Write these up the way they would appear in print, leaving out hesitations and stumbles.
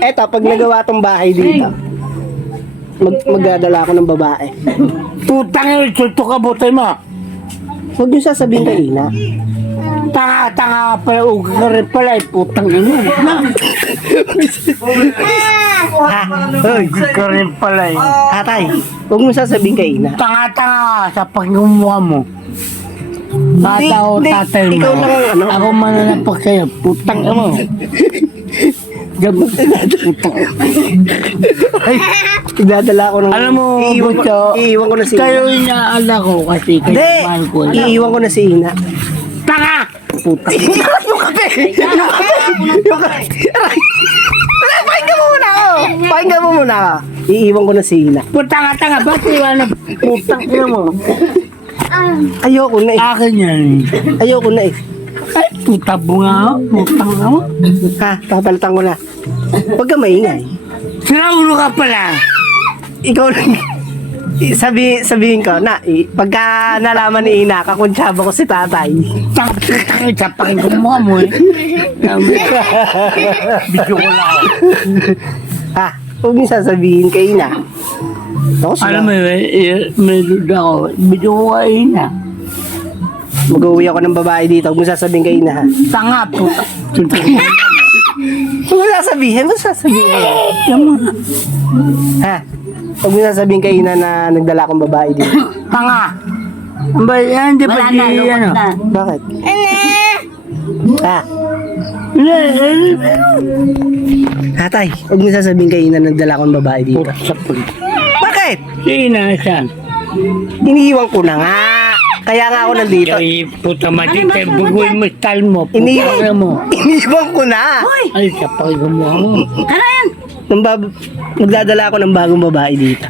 Eto, pag nagawa tong bahay dito, magdadala ako ng babae. Putang ina, ito ka butay mo. Huwag niyo sasabihin kay Ina. Tanga-tanga pala, uga ka rin pala, putang ina. Ha? Hoy, Uga ka rin pala eh. tatay, huwag mo sasabihin kay Ina. Tanga-tanga ka sa pagmumuha mo. Bata o Hindi, tatay mo. ikaw lang ang ano. Ako mananapak sa'yo, putang ina mo. Gabi, putang ina. Ay, igdadala ko ng... Alam mo, iiwan ko na si kayo Ina. inaala ko kasi kayo Hindi, mahal ko. iiwan ko na si Ina. Tanga! Putang ina. Yung kape! Yung kape! Yung kape! Aray! Pakinggan mo muna ako! Pakinggan mo muna ako. Iiwan ko na si Ina. Tanga-tanga, ba't iwan na putang ina mo? Ayoko na eh. Akin yan. Ayoko na eh. Ay, puta bunga, putang ina mo. Ha? Papalitan ko na. Huwag ka maingay. Sinaulo ka pala. Ikaw lang. Sabihin ko na, pagka nalaman ni Ina, kakuntsaba ko si tatay. Tang-tang ina, pakinggan mo mo eh. Bidyo ko lang. Ha? Huwag niyo sasabihin kay Ina. Ako sila. Alam mo, may duda ko. Bidyo ko kayo na. Mag-uwi ako ng babae dito. Huwag mo sasabihin kay Ina ha. Tanga, puta. Huwag mo sasabihin. Huwag mo sasabihin. Ha? Huwag mo sasabihin kay Ina na nagdala akong babae dito. Tanga. Ba, yan, di ba di, ano? Bakit? Ha? Tatay, huwag mo sasabihin kay Ina na nagdala akong babae dito. Puta sa puta. Bakit? Sino siya? Iniiwan ko na nga. Kaya nga ako nandito. Ay, puta matitay, buguin mo style mo. Iniiwan Puta mo. Iniiwan ko na. Ay, sa pakinggan mo mo. Magdadala ako ng bagong babae dito.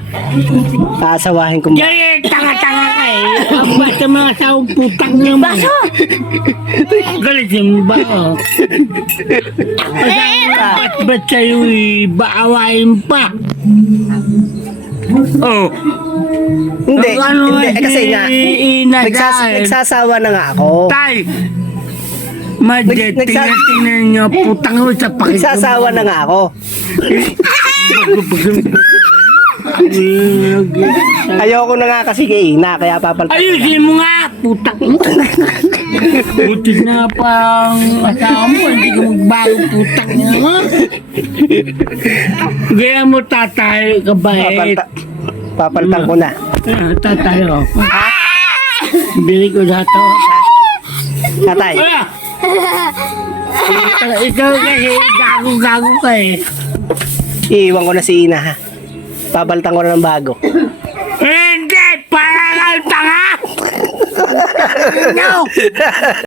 Aasawahin ko. Jay, tanga-tanga ka eh. Ang basta mga saong putang na mo. Baso! Galitin mo ba ako? Ba't sa'yo baawain pa? Oh. Hindi, Ano hindi. Kasi nga, inagain. nagsasawa na nga ako. Tay! Madya, tingnan niyo, putang mo sa pakinggan mo. Nagsasawa na nga ako. Ayoko na nga kasi kay Ina, kaya papalitan. Ayusin mo nga, putang mo. Butis na pang asawa mo, hindi ka magbago, putang mo. Gaya mo tatay, kabait. Papalitan ko na. Tatay, oh. Bili ko na ito. Tatay, Ikaw kasi, gago-gago ka eh. iiwan ko na si Ina ha. Papalitan ko na ng bago. Hindi! Parang tanga! No!